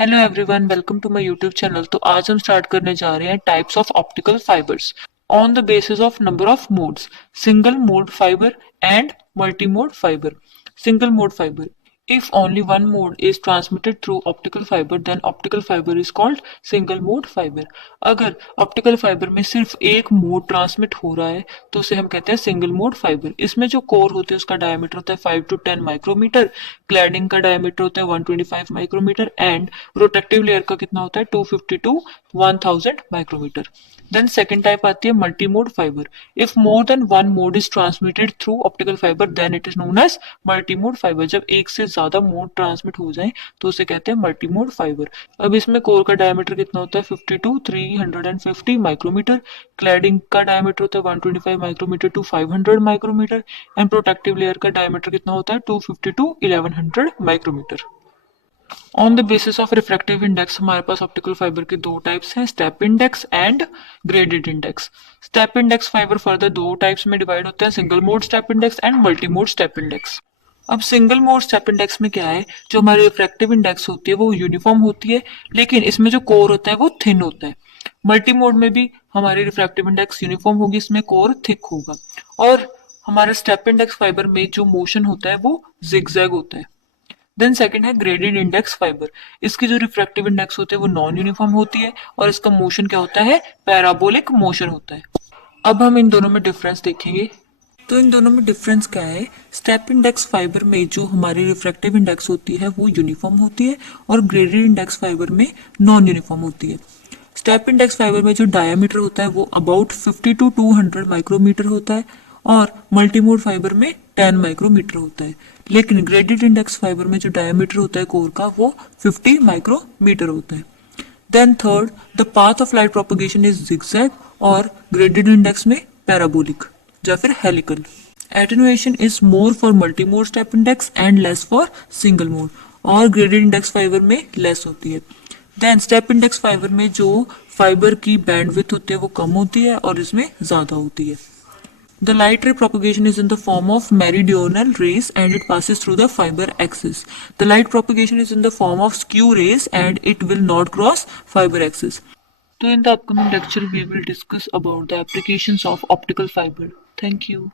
Hello everyone, welcome to my YouTube channel. तो आज हम स्टार्ट करने जा रहे हैं types of optical fibres on the basis of number of modes, single mode fibre and multi mode fibre. Single mode fibre, if only one mode is transmitted through optical fiber then optical fiber is called single mode fiber। अगर optical fibre में सिर्फ एक mode transmit हो रहा है तो उसे हम कहते हैं सिंगल मोड फाइबर। इसमें जो कोर होते हैं उसका डायमीटर होता है 5 to 10 माइक्रोमीटर, क्लैडिंग का डायमीटर होता है 125 माइक्रोमीटर एंड प्रोटेक्टिव लेयर का कितना होता है 250 to 1000 micrometre. Then second type आती है multi mode fibre. If more than one mode is transmitted through optical fibre then it is known as multi mode fibre. जब एक से ज्यादा मोड ट्रांसमिट हो जाए तो उसे कहते हैं मल्टी मोड फाइबर। अब इसमें कोर का डायमीटर कितना होता है 50 to 350 माइक्रोमीटर, क्लैडिंग का डायमीटर होता है 125 micrometre to 500 micrometre and protective layer का डायमीटर कितना होता है 250 to 1100 micrometre. On the basis of refractive index हमारे पास ऑप्टिकल फाइबर के दो टाइप्स हैं, step index and graded index. Step index fibre further दो टाइप्स में डिवाइड होते हैं, single mode step index and multi mode step index. अब सिंगल मोड स्टेप इंडेक्स में क्या है, जो हमारी रिफ्रैक्टिव इंडेक्स होती है वो यूनिफॉर्म होती है, लेकिन इसमें जो कोर होता है वो थिन होता है। मल्टी मोड में भी हमारी रिफ्रैक्टिव इंडेक्स यूनिफॉर्म होगी, इसमें कोर थिक होगा। और हमारे स्टेप इंडेक्स फाइबर में जो मोशन होता है वो जिगजैग होता है। देन सेकंड है ग्रेडेड इंडेक्स फाइबर। इसकी जो रिफ्रैक्टिव इंडेक्स होते हैं वो नॉन यूनिफॉर्म होती है और इसका मोशन क्या होता है, पैराबोलिक मोशन होता है। अब हम इन दोनों में डिफरेंस देखेंगे। तो इन दोनों में डिफरेंस क्या है, स्टेप इंडेक्स फाइबर में जो हमारी रिफ्रैक्टिव इंडेक्स होती है वो यूनिफॉर्म होती है और ग्रेडेड इंडेक्स फाइबर में नॉन यूनिफॉर्म होती है। स्टेप इंडेक्स फाइबर में जो डायमीटर होता है वो अबाउट 50 to 200 माइक्रोमीटर होता है और मल्टीमोड फाइबर में 10 माइक्रोमीटर होता है। लेकिन ग्रेडेड इंडेक्स फाइबर में जो डायमीटर होता है कोर का वो 50 माइक्रोमीटर होता है। Then third, the path of light propagation is zigzag और ग्रेडेड इंडेक्स में पैराबोलिक या फिर helical. Attenuation is more for multimode step index and less for single mode, और ग्रेडेड इंडेक्स फाइबर में लेस होती है। देन स्टेप इंडेक्स फाइबर में जो फाइबर की बैंडविड्थ होती है वो कम होती है और इसमें ज्यादा होती है। The light ray propagation is in the form of meridional rays and it passes through the fiber axis. The light propagation is in the form of skew rays and it will not cross fiber axis. So in the upcoming lecture we will discuss about the applications of optical fiber. Thank you.